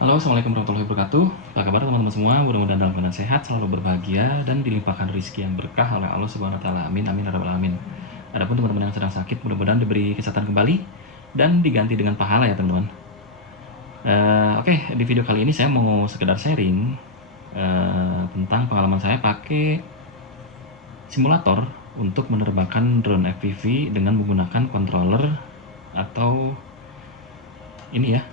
Halo, assalamualaikum warahmatullahi wabarakatuh. Apa kabar teman-teman semua? Mudah-mudahan dalam keadaan sehat, selalu berbahagia, dan dilimpahkan rezeki yang berkah oleh Allah Subhanahu Wa Taala. Amin, amin, ya rabbal alamin. Adapun teman-teman yang sedang sakit, mudah-mudahan diberi kesehatan kembali dan diganti dengan pahala ya teman-teman. Oke, di video kali ini saya mau sekedar sharing tentang pengalaman saya pakai simulator untuk menerbangkan drone FPV dengan menggunakan controller atau ini ya,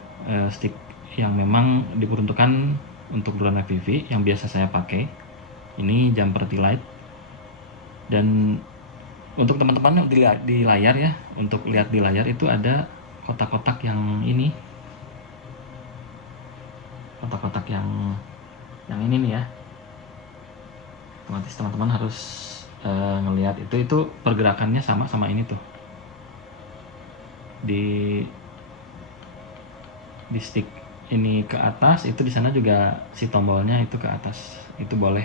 stick yang memang diperuntukkan untuk drone FPV yang biasa saya pakai. Ini jumper T-Lite, dan untuk teman-teman yang di layar ya, untuk lihat di layar itu ada kotak-kotak yang ini, kotak-kotak yang ini nih ya. Otomatis teman-teman harus ngelihat itu pergerakannya sama ini tuh di stick ini ke atas, itu di sana juga si tombolnya itu ke atas. Itu boleh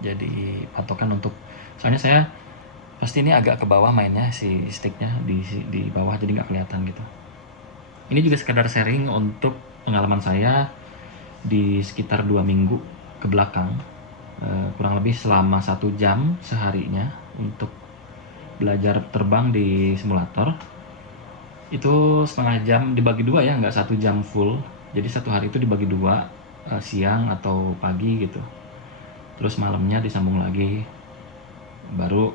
jadi patokan untuk, soalnya saya pasti ini agak ke bawah mainnya si sticknya di bawah, jadi nggak kelihatan gitu. Ini juga sekedar sharing untuk pengalaman saya di sekitar 2 minggu ke belakang, kurang lebih selama 1 jam seharinya untuk belajar terbang di simulator. Itu setengah jam dibagi 2 ya, nggak 1 jam full. Jadi satu hari itu dibagi 2, siang atau pagi gitu. Terus malamnya disambung lagi, baru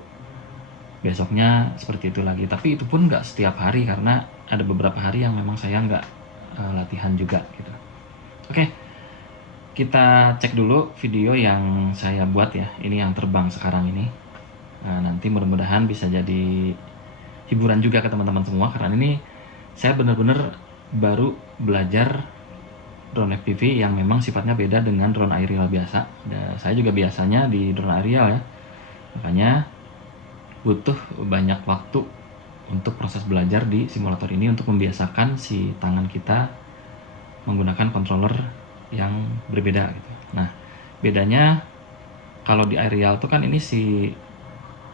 besoknya seperti itu lagi. Tapi itu pun nggak setiap hari, karena ada beberapa hari yang memang saya nggak latihan juga gitu. Oke, kita cek dulu video yang saya buat ya. Ini yang terbang sekarang ini. Nanti mudah-mudahan bisa jadi hiburan juga ke teman-teman semua, karena ini saya benar-benar baru belajar drone FPV yang memang sifatnya beda dengan drone aerial biasa. Saya juga biasanya di drone aerial ya, makanya butuh banyak waktu untuk proses belajar di simulator ini untuk membiasakan si tangan kita menggunakan controller yang berbeda gitu. Nah, bedanya kalau di aerial tuh kan ini si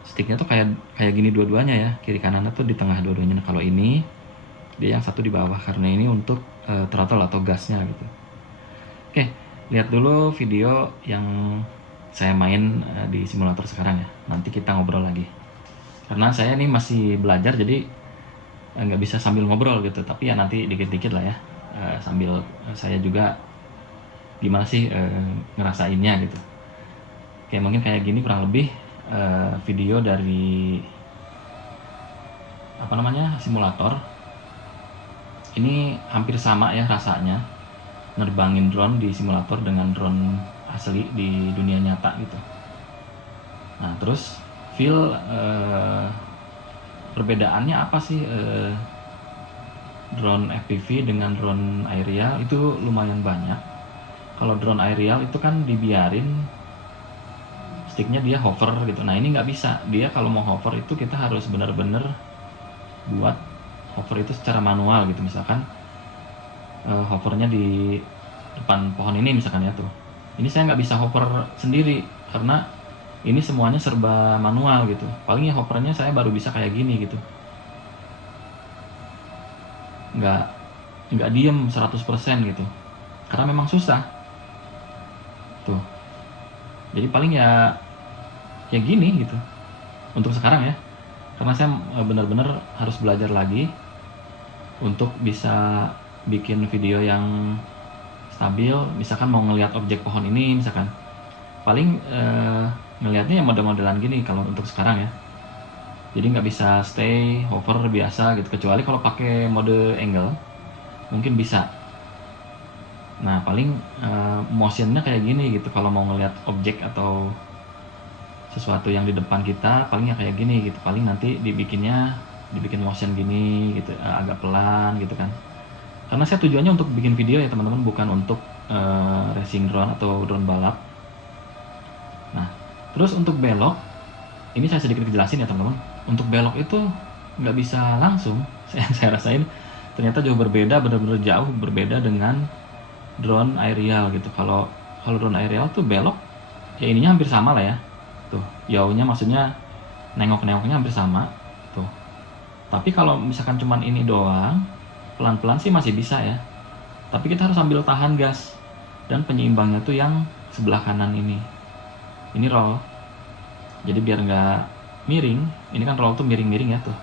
sticknya tuh kayak gini dua-duanya ya, kiri kanannya tuh di tengah dua-duanya. Nah, kalau ini dia yang satu di bawah, karena ini untuk throttle atau gasnya gitu. Oke, lihat dulu video yang saya main di simulator sekarang ya. Nanti kita ngobrol lagi. Karena saya ini masih belajar, jadi nggak bisa sambil ngobrol gitu. Tapi ya nanti dikit-dikit lah ya, sambil saya juga gimana sih ngerasainnya gitu. Oke, mungkin kayak gini kurang lebih video dari simulator. Ini hampir sama ya rasanya nerbangin drone di simulator dengan drone asli di dunia nyata gitu. Nah, terus feel perbedaannya apa sih drone FPV dengan drone aerial? Itu lumayan banyak. Kalau drone aerial itu kan dibiarin sticknya dia hover gitu. Nah, ini nggak bisa. Dia kalau mau hover itu kita harus benar-benar buat hover itu secara manual gitu. Misalkan hovernya di depan pohon ini misalkan ya tuh. Ini saya nggak bisa hover sendiri karena ini semuanya serba manual gitu. Paling ya hovernya saya baru bisa kayak gini gitu. Nggak diem 100% gitu. Karena memang susah. Tuh. Jadi paling ya gini gitu. Untuk sekarang ya. Karena saya benar-benar harus belajar lagi untuk bisa bikin video yang stabil. Misalkan mau ngelihat objek pohon ini misalkan, paling ngelihatnya yang model-modelan gini kalau untuk sekarang ya. Jadi nggak bisa stay hover biasa gitu, kecuali kalau pakai mode angle mungkin bisa. Nah, paling motionnya kayak gini gitu. Kalau mau ngelihat objek atau sesuatu yang di depan kita, palingnya kayak gini gitu. Paling nanti dibikin motion gini gitu, agak pelan gitu kan. Karena saya tujuannya untuk bikin video ya teman-teman, bukan untuk racing drone atau drone balap. Nah, terus untuk belok, ini saya sedikit jelasin ya teman-teman. Untuk belok itu nggak bisa langsung. Saya rasain ternyata jauh berbeda, benar-benar jauh berbeda dengan drone aerial gitu. Kalau drone aerial tuh belok, ya ininya hampir sama lah ya. Tuh, jauhnya maksudnya nengok-nengoknya hampir sama. Tuh. Tapi kalau misalkan cuman ini doang, pelan-pelan sih masih bisa ya. Tapi kita harus sambil tahan gas, dan penyeimbangnya tuh yang sebelah kanan ini roll. Jadi biar nggak miring, ini kan roll tuh miring-miring ya tuh.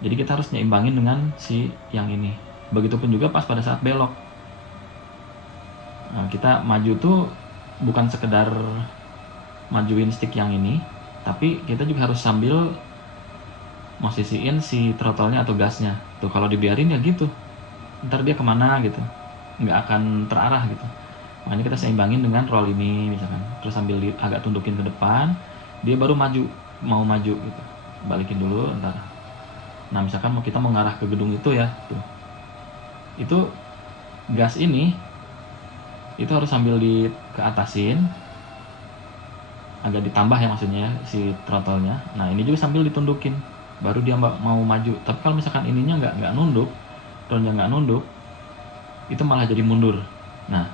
Jadi kita harus nyeimbangin dengan si yang ini. Begitupun juga pas pada saat belok. Nah, kita maju tuh bukan sekedar majuin stick yang ini, tapi kita juga harus sambil posisiin si throttle-nya atau gasnya. Tuh kalau dibiarin ya gitu, ntar dia kemana gitu, nggak akan terarah gitu. Makanya kita seimbangin dengan roll ini misalkan, terus sambil agak tundukin ke depan, dia baru mau maju gitu. Balikin dulu ntar. Nah misalkan kita mau ngarah ke gedung itu ya, tuh itu gas ini itu harus sambil keatasin, agak ditambah ya maksudnya si throttle-nya. Nah ini juga sambil ditundukin, baru dia mau maju. Tapi kalau misalkan ininya nggak nunduk, rollnya nggak nunduk, itu malah jadi mundur. Nah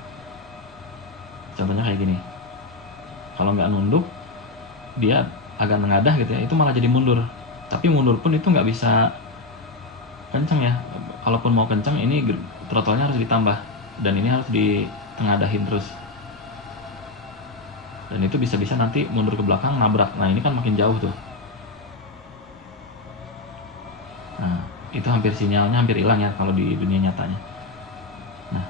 contohnya kayak gini, kalau nggak nunduk dia agak mengadah gitu ya, itu malah jadi mundur. Tapi mundur pun itu nggak bisa kenceng ya. Kalaupun mau kenceng, ini throttle-nya harus ditambah, dan ini harus ditengadahin terus. Dan itu bisa-bisa nanti mundur ke belakang nabrak. Nah ini kan makin jauh tuh. Nah itu sinyalnya hampir hilang ya kalau di dunia nyatanya. Nah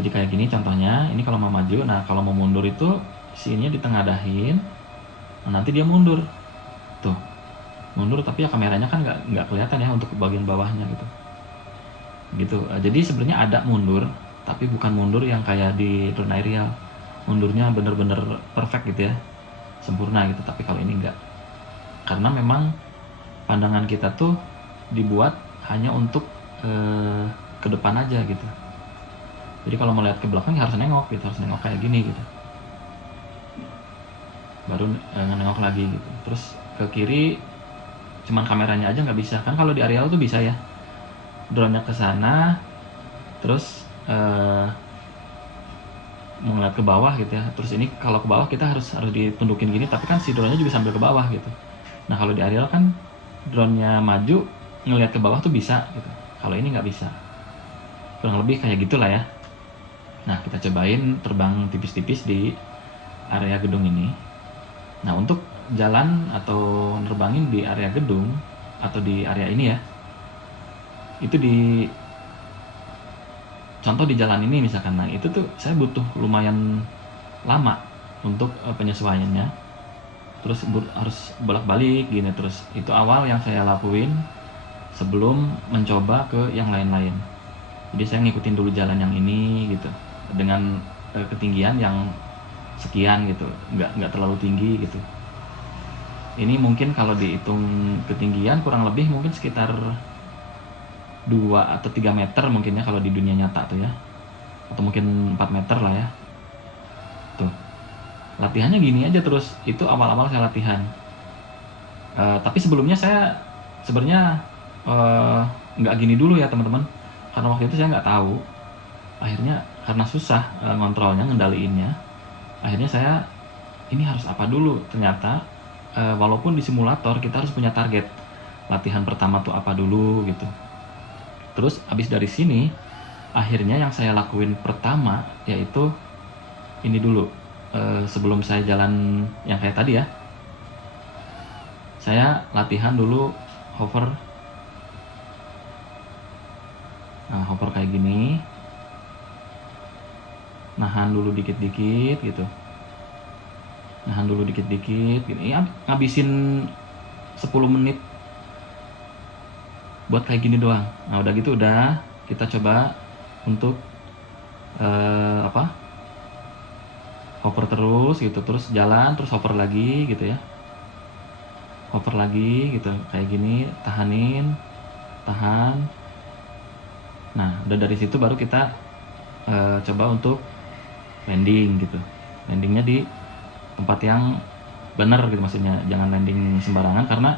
jadi kayak gini contohnya. Ini kalau mau maju, nah kalau mau mundur itu sininya ditengadahin. Nah, nanti dia mundur tuh, mundur, tapi ya kameranya kan nggak kelihatan ya untuk bagian bawahnya gitu. Jadi sebenarnya ada mundur, tapi bukan mundur yang kayak di drone aerial, mundurnya bener-bener perfect gitu ya, sempurna gitu. Tapi kalau ini enggak, karena memang pandangan kita tuh dibuat hanya untuk ke depan aja gitu. Jadi kalau mau lihat ke belakang ya harus nengok gitu, harus nengok kayak gini gitu, baru nengok lagi gitu. Terus ke kiri cuman kameranya aja nggak bisa kan. Kalau di aerial tuh bisa ya, drone-nya ke sana, terus mau ngeliat ke bawah gitu ya. Terus ini kalau ke bawah kita harus ditundukin gini, tapi kan si drone-nya juga sambil ke bawah gitu. Nah kalau di aerial kan drone-nya maju, ngeliat ke bawah tuh bisa gitu. Kalau ini nggak bisa, kurang lebih kayak gitulah ya. Nah kita cobain terbang tipis-tipis di area gedung ini. Nah untuk jalan atau nerbangin di area gedung atau di area ini ya, itu contoh di jalan ini misalkan. Nah itu tuh saya butuh lumayan lama untuk penyesuaiannya. Terus harus bolak-balik gini terus. Itu awal yang saya lakuin sebelum mencoba ke yang lain-lain. Jadi saya ngikutin dulu jalan yang ini gitu, dengan ketinggian yang sekian gitu, nggak terlalu tinggi gitu. Ini mungkin kalau dihitung ketinggian kurang lebih mungkin sekitar 2 atau 3 meter mungkin ya kalau di dunia nyata tuh ya, atau mungkin 4 meter lah ya. Tuh latihannya gini aja terus. Itu awal-awal saya latihan. Tapi sebelumnya saya sebenarnya nggak gini dulu ya teman-teman, karena waktu itu saya nggak tahu. Akhirnya karena susah ngontrolnya, ngendaliinnya, akhirnya saya ini harus apa dulu. Ternyata walaupun di simulator kita harus punya target, latihan pertama tuh apa dulu gitu. Terus abis dari sini, akhirnya yang saya lakuin pertama yaitu ini dulu. Sebelum saya jalan yang kayak tadi ya, saya latihan dulu hover. Nah hover kayak gini, nahan dulu dikit-dikit gitu, nahan dulu dikit-dikit gini ya, ngabisin 10 menit buat kayak gini doang. Nah udah gitu udah kita coba untuk hover terus gitu, terus jalan, terus hover lagi gitu ya, hover lagi gitu kayak gini, tahanin, tahan. Nah udah dari situ baru kita coba untuk landing gitu. Landingnya di tempat yang benar gitu, maksudnya jangan landing sembarangan, karena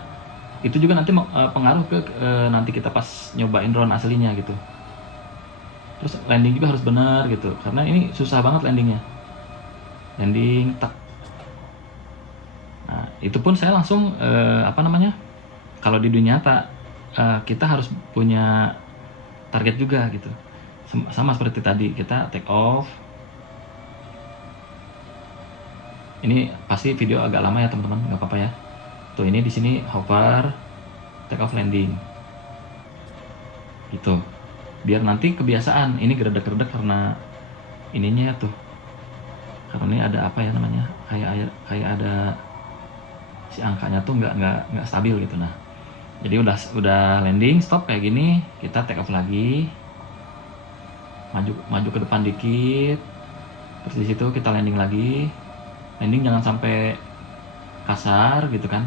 itu juga nanti pengaruh ke nanti kita pas nyobain drone aslinya gitu. Terus landing juga harus benar gitu, karena ini susah banget landingnya. Landing tak. Nah itu pun saya langsung kalau di dunia nyata kita harus punya target juga gitu. Sama seperti tadi, kita take off. Ini pasti video agak lama ya teman-teman, nggak apa-apa ya. Tuh ini di sini hover, take off landing. Gitu. Biar nanti kebiasaan. Ini geredek-geredek karena ininya tuh. Karena ini ada apa ya namanya? Kayak ada si angkanya tuh nggak stabil gitu. Nah, jadi udah landing, stop kayak gini, kita take off lagi. Maju ke depan dikit. Terus di situ kita landing lagi. Landing jangan sampai kasar gitu kan.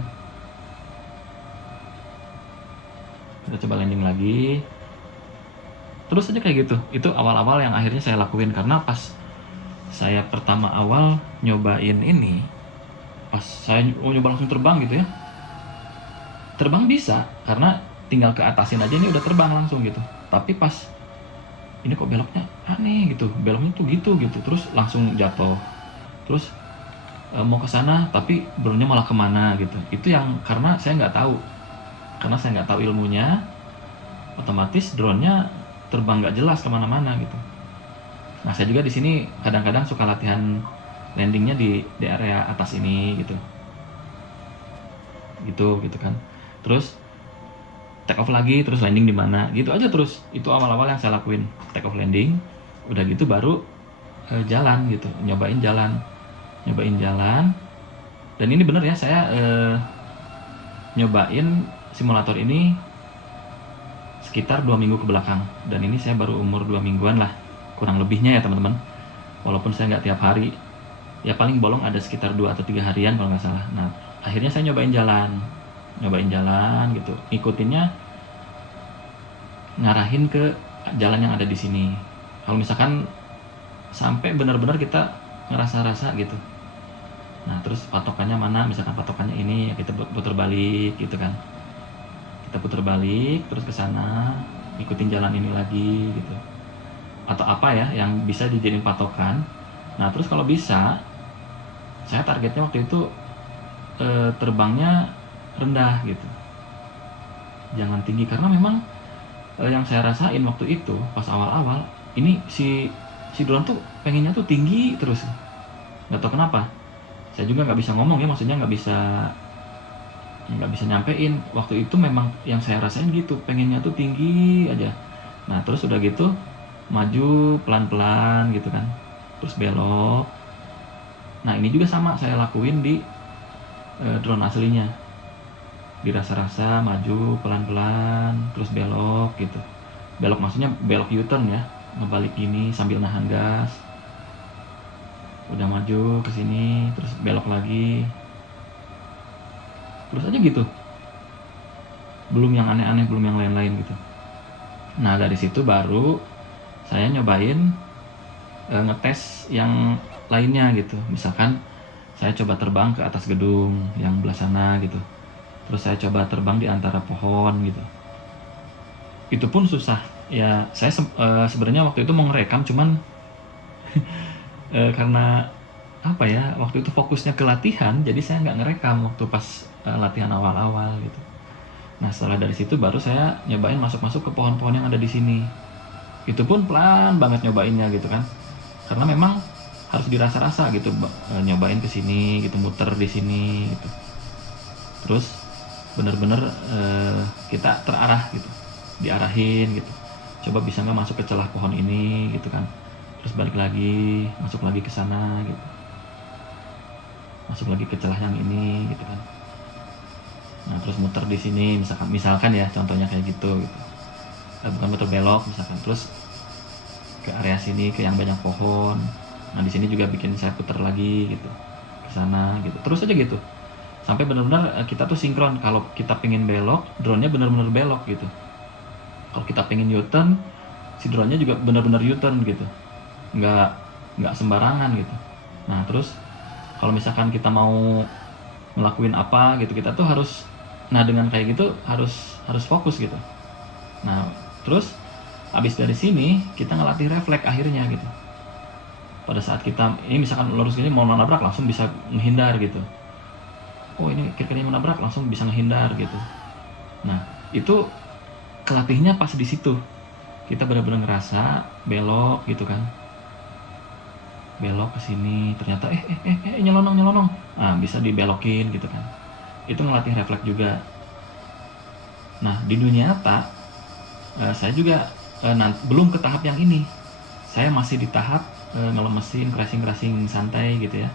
Kita coba landing lagi. Terus aja kayak gitu. Itu awal-awal yang akhirnya saya lakuin, karena pas saya pertama awal nyobain ini, pas saya nyoba langsung terbang gitu ya. Terbang bisa karena tinggal ke atasin aja, ini udah terbang langsung gitu. Tapi pas ini kok beloknya aneh gitu. Beloknya tuh gitu. Terus langsung jatuh. Terus mau ke sana tapi drone-nya malah kemana gitu. Itu yang karena saya nggak tahu. Karena saya nggak tahu ilmunya, otomatis drone-nya terbang nggak jelas kemana-mana gitu. Nah, saya juga di sini kadang-kadang suka latihan landingnya di area atas ini gitu kan. Terus take off lagi, terus landing di mana gitu aja terus. Itu awal-awal yang saya lakuin, take off landing. Udah gitu baru jalan gitu, nyobain jalan. Dan ini bener ya, saya nyobain simulator ini sekitar 2 minggu ke belakang. Dan ini saya baru umur 2 mingguan lah, kurang lebihnya ya teman-teman. Walaupun saya nggak tiap hari, ya paling bolong ada sekitar 2 atau 3 harian kalau nggak salah. Nah, akhirnya saya nyobain jalan gitu. Ikutinnya ngarahin ke jalan yang ada di sini. Kalau misalkan sampai benar-benar kita ngerasa-rasa gitu. Nah, terus patokannya mana? Misalkan patokannya ini, ya kita putar balik gitu kan. Kita putar balik terus ke sana, ikutin jalan ini lagi gitu. Atau apa ya yang bisa dijadiin patokan. Nah, terus kalau bisa, saya targetnya waktu itu terbangnya rendah gitu. Jangan tinggi, karena memang yang saya rasain waktu itu pas awal-awal, ini si drone tuh pengennya tuh tinggi terus. Nggak tahu kenapa. Saya juga nggak bisa ngomong ya, maksudnya nggak bisa nyampein. Waktu itu memang yang saya rasain gitu, pengennya tuh tinggi aja. Nah, terus udah gitu maju pelan-pelan gitu kan, terus belok. Nah, ini juga sama saya lakuin di drone aslinya. Dirasa-rasa maju pelan-pelan terus belok gitu. Belok maksudnya belok U-turn ya, ngebalik gini sambil nahan gas. Udah maju ke sini terus belok lagi. Terus aja gitu. Belum yang aneh-aneh, belum yang lain-lain gitu. Nah, dari situ baru saya nyobain ngetes yang lainnya gitu. Misalkan saya coba terbang ke atas gedung yang belah sana gitu. Terus saya coba terbang di antara pohon gitu. Itu pun susah. Ya, saya sebenarnya waktu itu mau ngerekam, cuman karena apa ya, waktu itu fokusnya ke latihan, jadi saya nggak ngerekam waktu pas latihan awal-awal gitu. Nah, setelah dari situ baru saya nyobain masuk-masuk ke pohon-pohon yang ada di sini. Itu pun pelan banget nyobainnya gitu kan. Karena memang harus dirasa-rasa gitu, nyobain ke sini gitu, muter di sini gitu. Terus bener-bener kita terarah gitu, diarahin gitu. Coba bisa nggak masuk ke celah pohon ini gitu kan. Terus balik lagi, masuk lagi ke sana gitu. Masuk lagi ke celah yang ini gitu kan. Nah, terus muter di sini misalkan ya, contohnya kayak gitu. Bukan muter belok misalkan, terus ke area sini, ke yang banyak pohon. Nah, di sini juga bikin saya putar lagi gitu, ke sana gitu. Terus aja gitu. Sampai benar-benar kita tuh sinkron. Kalau kita pengen belok, drone-nya benar-benar belok gitu. Kalau kita pengen U-turn, si drone-nya juga benar-benar U-turn gitu. Nggak sembarangan gitu. Nah, terus kalau misalkan kita mau ngelakuin apa gitu, kita tuh harus, nah dengan kayak gitu harus fokus gitu. Nah, terus abis dari sini kita ngelatih refleks akhirnya gitu. Pada saat kita ini misalkan lurus gini mau nabrak, langsung bisa menghindar gitu. Oh, ini kira-kira menabrak, langsung bisa menghindar gitu. Nah, itu kelatihnya pas di situ. kita benar-benar ngerasa belok gitu kan, belok ke sini ternyata nyelonong, nah bisa dibelokin gitu kan. Itu ngelatih refleks juga. Nah di dunia nyata saya juga belum ke tahap yang ini. Saya masih di tahap ngelemesin, crashing santai gitu ya,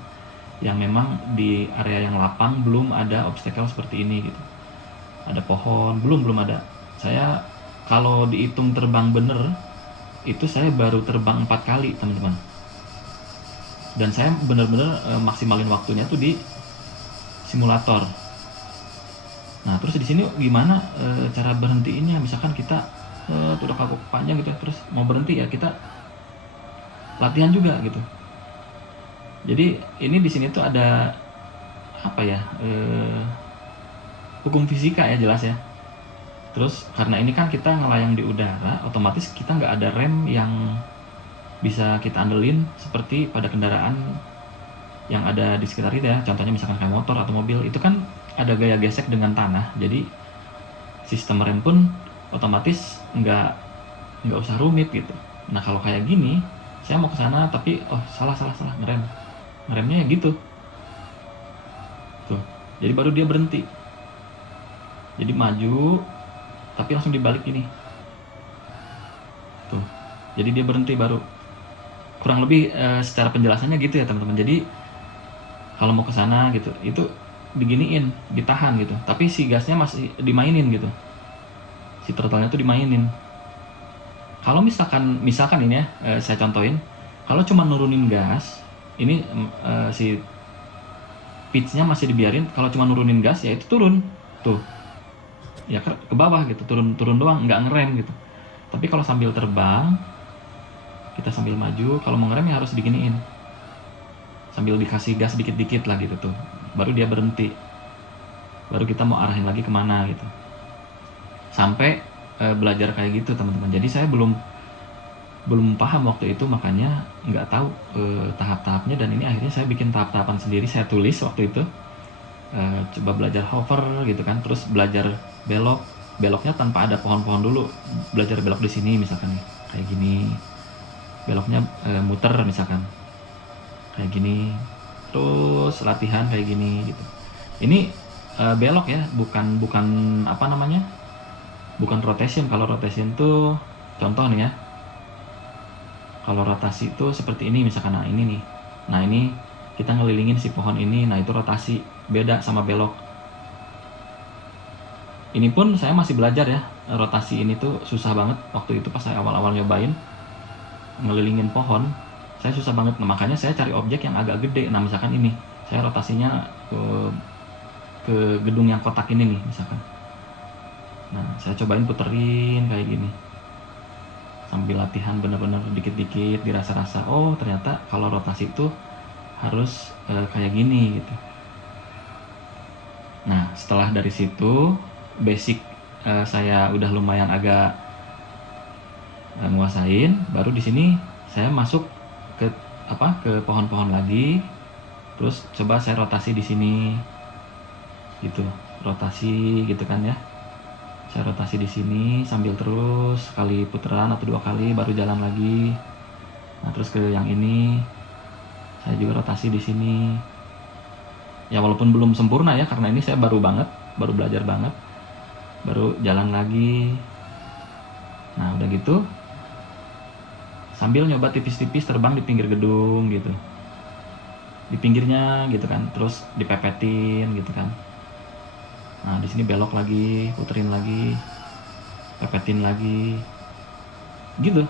yang memang di area yang lapang belum ada obstacle seperti ini gitu. Ada pohon, belum ada. Saya kalau dihitung terbang bener, itu saya baru terbang 4 kali teman-teman. Dan saya bener-bener maksimalin waktunya tuh di simulator. Nah terus di sini gimana cara berhentiinnya? Misalkan kita udah kagok panjang gitu, terus mau berhenti ya kita latihan juga gitu. Jadi ini di sini tuh ada apa ya, hukum fisika ya jelas ya. Terus karena ini kan kita ngelayang di udara, otomatis kita nggak ada rem yang bisa kita andelin seperti pada kendaraan yang ada di sekitar kita ya. Contohnya misalkan kayak motor atau mobil, itu kan ada gaya gesek dengan tanah. Jadi sistem rem pun otomatis nggak usah rumit gitu. Nah kalau kayak gini, saya mau ke sana tapi salah ngeremnya ya gitu. Tuh, jadi baru dia berhenti. Jadi maju, tapi langsung dibalik ini. Tuh, jadi dia berhenti baru. Kurang lebih secara penjelasannya gitu ya teman-teman. Jadi kalau mau ke sana gitu, itu diginiin, ditahan gitu. Tapi si gasnya masih dimainin gitu. Si throttle-nya tuh dimainin. Kalau misalkan ini ya, saya contohin, kalau cuma nurunin gas, ini si pitch-nya masih dibiarin. Kalau cuma nurunin gas ya itu turun. Tuh. Ya ke bawah gitu, turun doang, nggak ngerem gitu. Tapi kalau sambil terbang, kita sambil maju, kalau mau ngerem ya harus diginiin, sambil dikasih gas dikit-dikit lah gitu tuh, baru dia berhenti, baru kita mau arahin lagi kemana gitu, sampai belajar kayak gitu teman-teman. Jadi saya belum paham waktu itu, makanya nggak tahu tahap-tahapnya, dan ini akhirnya saya bikin tahap-tahapan sendiri, saya tulis waktu itu. Coba belajar hover gitu kan, terus belajar beloknya tanpa ada pohon-pohon dulu, belajar belok di sini misalkan nih kayak gini, beloknya muter misalkan kayak gini, terus latihan kayak gini gitu. Ini belok ya, bukan apa namanya, bukan rotation. Kalau rotation tuh contoh nih ya, kalau rotasi itu seperti ini misalkan, nah ini nih, nah ini kita ngelilingin si pohon ini, nah itu rotasi, beda sama belok. Ini pun saya masih belajar ya, rotasi ini tuh susah banget waktu itu pas saya awal-awal nyobain ngelilingin pohon, saya susah banget. Nah makanya saya cari objek yang agak gede. Nah misalkan ini saya rotasinya ke gedung yang kotak ini nih misalkan, nah saya cobain puterin kayak gini sambil latihan, bener-bener dikit-dikit dirasa-rasa, oh ternyata kalau rotasi itu harus kayak gini gitu. Nah setelah dari situ basic saya udah lumayan agak nguasain, baru di sini saya masuk ke pohon-pohon lagi, terus coba saya rotasi di sini gitu, rotasi gitu kan ya, saya rotasi di sini sambil terus sekali putaran atau 2 kali baru jalan lagi. Nah terus ke yang ini saya juga rotasi di sini ya, walaupun belum sempurna ya karena ini saya baru belajar banget, baru jalan lagi. Nah udah gitu sambil nyoba tipis-tipis terbang di pinggir gedung gitu, di pinggirnya gitu kan, terus dipepetin gitu kan. Nah di sini belok lagi, puterin lagi, pepetin lagi gitu.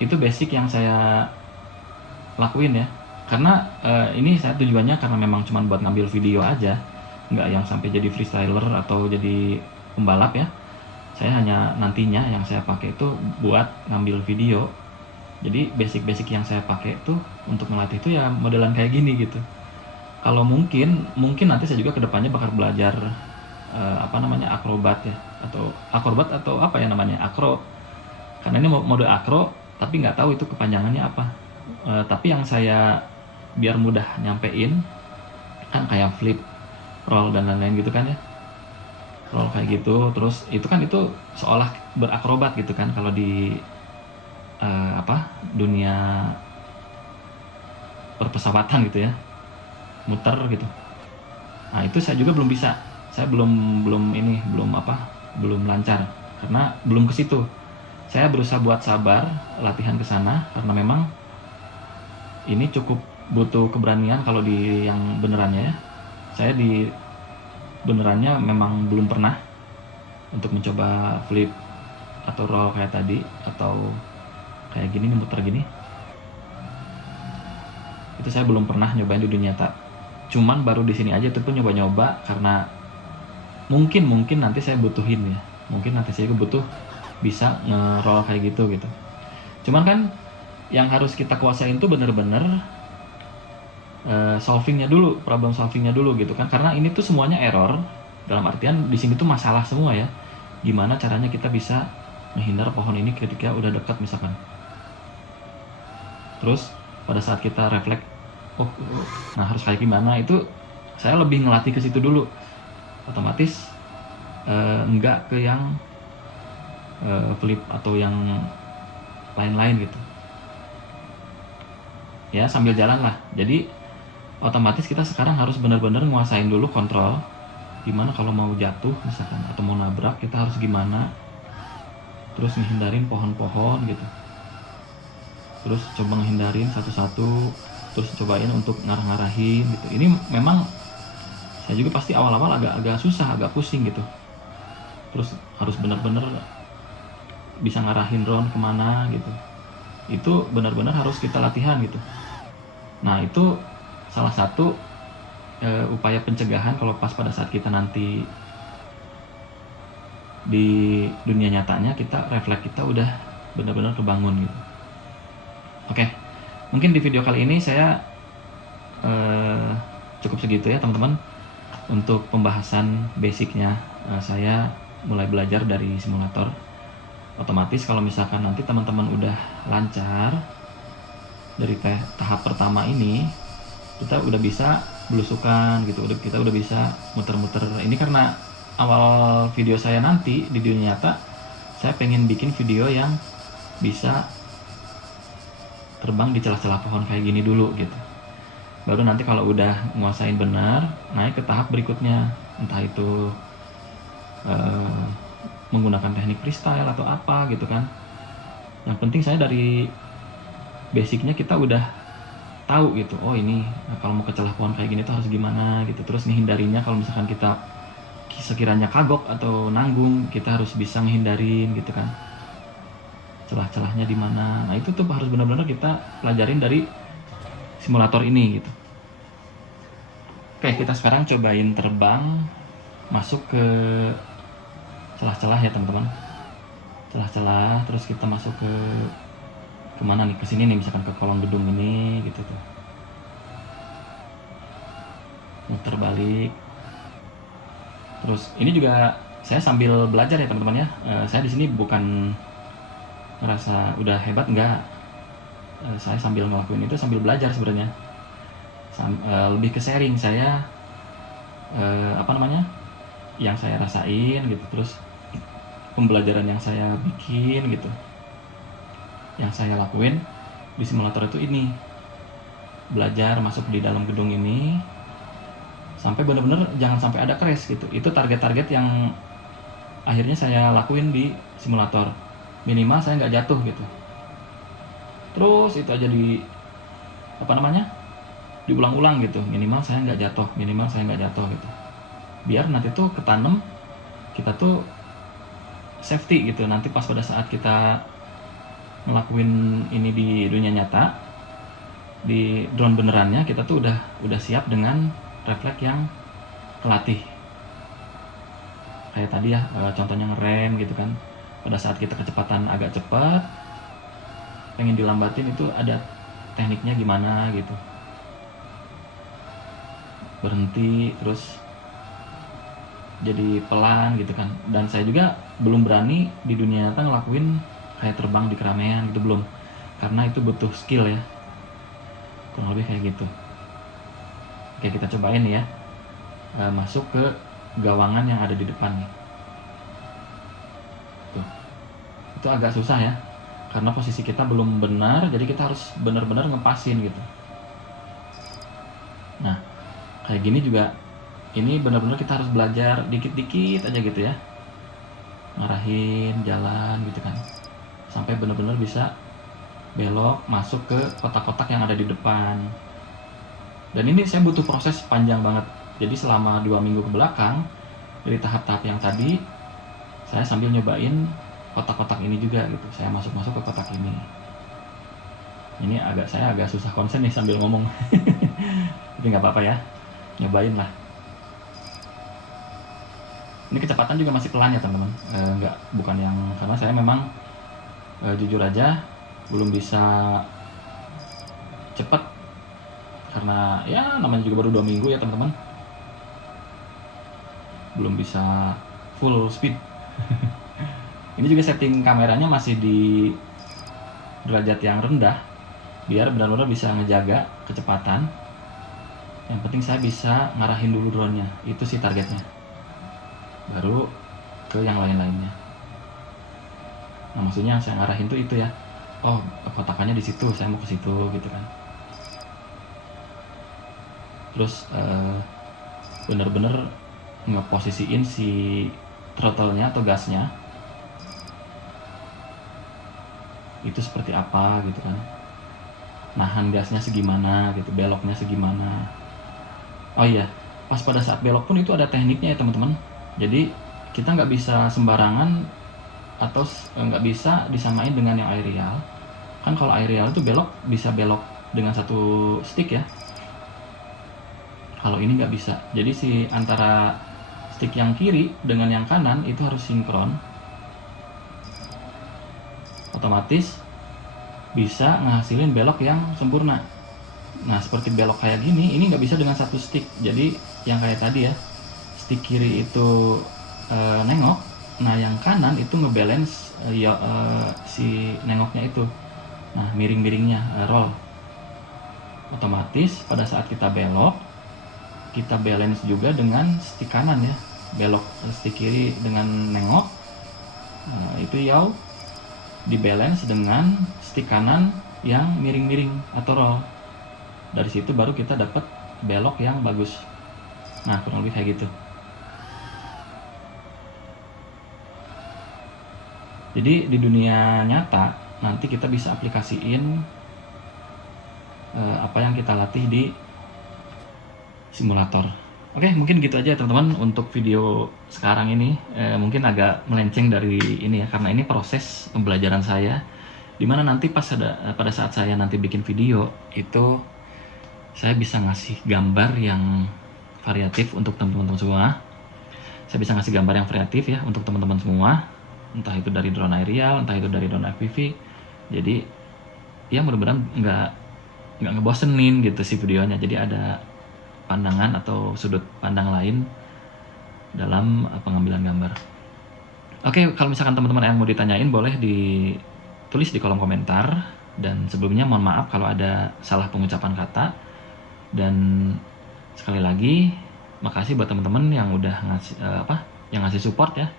Itu basic yang saya lakuin ya, karena ini saya tujuannya karena memang cuma buat ngambil video aja, nggak yang sampai jadi freestyler atau jadi pembalap ya. Saya hanya nantinya yang saya pakai itu buat ngambil video. Jadi basic yang saya pakai tuh untuk melatih itu ya modelan kayak gini gitu. Kalau mungkin nanti saya juga kedepannya bakal belajar akrobat ya, atau apa ya namanya, akro, karena ini mode akro tapi nggak tahu itu kepanjangannya apa. Tapi yang saya biar mudah nyampein kan kayak flip, roll dan lain-lain gitu kan ya, roll kayak gitu. Terus itu kan itu seolah berakrobat gitu kan kalau di dunia perpesawatan gitu ya, muter gitu. Nah itu saya juga belum bisa, saya belum lancar karena belum ke situ. Saya berusaha buat sabar latihan ke sana karena memang ini cukup butuh keberanian kalau di yang benerannya ya. Saya di benerannya memang belum pernah untuk mencoba flip atau roll kayak tadi, atau kayak gini nih, muter gini. Itu saya belum pernah nyobain di dunia nyata. Cuman baru di sini aja itu pun nyoba-nyoba karena mungkin nanti saya butuhin ya. Mungkin nanti saya butuh bisa nge-roll kayak gitu. Cuman kan yang harus kita kuasain tuh bener-bener solvingnya dulu, problem solvingnya dulu gitu kan, karena ini tuh semuanya error, dalam artian di sini tuh masalah semua ya. Gimana caranya kita bisa menghindar pohon ini ketika udah dekat misalkan. Terus pada saat kita refleks, nah harus kayak gimana, itu saya lebih ngelatih ke situ dulu. Otomatis enggak ke yang flip atau yang lain-lain gitu. Ya sambil jalan lah. Jadi otomatis kita sekarang harus benar-benar nguasain dulu kontrol. Gimana kalau mau jatuh misalkan atau mau nabrak, kita harus gimana. Terus ngehindarin pohon-pohon gitu. Terus coba ngehindarin satu-satu. Terus cobain untuk ngarah-ngarahin gitu. Ini memang saya juga pasti awal-awal agak susah, agak pusing gitu. Terus harus benar-benar bisa ngarahin drone kemana gitu. Itu benar-benar harus kita latihan gitu. Nah itu salah satu upaya pencegahan kalau pas pada saat kita nanti di dunia nyatanya, kita refleks kita udah benar-benar kebangun gitu. Oke, mungkin di video kali ini saya cukup segitu ya teman-teman. Untuk pembahasan basicnya, saya mulai belajar dari simulator. Otomatis kalau misalkan nanti teman-teman udah lancar dari tahap pertama ini, kita udah bisa belusukan gitu, kita udah bisa muter-muter. Ini karena awal video saya nanti di dunia nyata, saya pengen bikin video yang bisa terbang di celah-celah pohon kayak gini dulu gitu. Baru nanti kalau udah nguasain benar, naik ke tahap berikutnya, entah itu menggunakan teknik freestyle atau apa gitu kan. Yang penting saya dari basicnya kita udah tahu gitu. Oh ini kalau mau ke celah pohon kayak gini tuh harus gimana gitu. Terus ngehindarinya kalau misalkan kita sekiranya kagok atau nanggung, kita harus bisa ngehindarin gitu kan. Celah-celahnya di mana. Nah itu tuh harus benar-benar kita pelajarin dari simulator ini gitu. Oke, kita sekarang cobain terbang masuk ke celah-celah ya teman-teman. Celah-celah, terus kita masuk ke kemana nih, ke sini nih, misalkan ke kolong gedung ini gitu tuh. Muter balik. Terus ini juga saya sambil belajar ya teman-teman ya. Saya di sini bukan ngerasa udah hebat, enggak. Saya sambil ngelakuin itu sambil belajar sebenarnya. Lebih ke sharing saya yang saya rasain gitu, terus pembelajaran yang saya bikin gitu, yang saya lakuin di simulator itu ini, belajar masuk di dalam gedung ini sampai benar-benar jangan sampai ada crash gitu. Itu target-target yang akhirnya saya lakuin di simulator. Minimal saya nggak jatuh gitu. Terus itu aja diulang-ulang gitu. Minimal saya nggak jatuh gitu. Biar nanti tuh ketanam kita tuh safety gitu. Nanti pas pada saat kita ngelakuin ini di dunia nyata, di drone benerannya, kita tuh udah siap dengan refleks yang kelatih. Kayak tadi ya, contohnya ngerem gitu kan. Pada saat kita kecepatan agak cepat, pengen dilambatin, itu ada tekniknya gimana gitu. Berhenti, terus jadi pelan gitu kan. Dan saya juga belum berani di dunia nyata ngelakuin kayak terbang di keramaian gitu, belum. Karena itu butuh skill ya. Kurang lebih kayak gitu. Oke, kita cobain ya. Masuk ke gawangan yang ada di depan nih. Itu agak susah ya, karena posisi kita belum benar, jadi kita harus benar-benar ngepasin gitu. Nah, kayak gini juga, ini benar-benar kita harus belajar dikit-dikit aja gitu ya, ngarahin jalan gitu kan, sampai benar-benar bisa belok masuk ke kotak-kotak yang ada di depan. Dan ini saya butuh proses panjang banget. Jadi selama 2 minggu ke belakang, dari tahap-tahap yang tadi, saya sambil nyobain kotak-kotak ini juga gitu. Saya masuk-masuk ke kotak ini. Ini saya agak susah konsen nih sambil ngomong. Tapi nggak apa-apa ya, nyobain lah. Ini kecepatan juga masih pelan ya teman-teman. Bukan yang, karena saya memang jujur aja belum bisa cepet, karena ya namanya juga baru 2 minggu ya teman-teman, belum bisa full speed. Ini juga setting kameranya masih di derajat yang rendah, biar benar-benar bisa ngejaga kecepatan. Yang penting saya bisa ngarahin dulu drone-nya, itu sih targetnya, baru ke yang lain-lainnya. Nah maksudnya yang saya ngarahin tuh itu ya, oh kotakannya di situ, saya mau ke situ gitu kan. Terus bener-bener ngeposisiin si throttle-nya atau gasnya itu seperti apa gitu kan, nahan gasnya segimana gitu, beloknya segimana. Oh iya, pas pada saat belok pun itu ada tekniknya ya teman-teman. Jadi kita nggak bisa sembarangan, atau nggak bisa disamain dengan yang aerial. Kan kalau aerial itu belok bisa belok dengan satu stick ya, kalau ini nggak bisa. Jadi si antara stick yang kiri dengan yang kanan itu harus sinkron, otomatis bisa ngehasilin belok yang sempurna. Nah seperti belok kayak gini, ini nggak bisa dengan satu stick. Jadi yang kayak tadi ya, stick kiri itu nengok, nah yang kanan itu ngebalance si nengoknya itu, nah miring-miringnya roll. Otomatis pada saat kita belok, kita balance juga dengan stick kanan ya, belok stick kiri dengan nengok, itu yaw di balance dengan stick kanan yang miring-miring atau roll. Dari situ baru kita dapat belok yang bagus. Nah kurang lebih kayak gitu. Jadi di dunia nyata nanti kita bisa aplikasiin apa yang kita latih di simulator. Oke, mungkin gitu aja teman-teman untuk video sekarang ini. Mungkin agak melenceng dari ini ya, karena ini proses pembelajaran saya, dimana nanti pada saat saya nanti bikin video itu saya bisa ngasih gambar yang variatif untuk teman-teman semua. Saya bisa ngasih gambar yang variatif ya untuk teman-teman semua, entah itu dari drone aerial, entah itu dari drone FPV. Jadi ya mudah-mudahan nggak ngebosenin gitu sih videonya. Jadi ada pandangan atau sudut pandang lain dalam pengambilan gambar. Oke, kalau misalkan teman-teman yang mau ditanyain boleh ditulis di kolom komentar. Dan sebelumnya mohon maaf kalau ada salah pengucapan kata. Dan sekali lagi makasih buat teman-teman yang udah ngasih support ya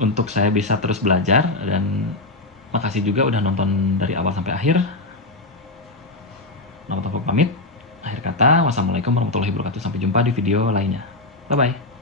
untuk saya bisa terus belajar. Dan makasih juga udah nonton dari awal sampai akhir. Nama pamit. Akhir kata, wassalamualaikum warahmatullahi wabarakatuh. Sampai jumpa di video lainnya. Bye-bye.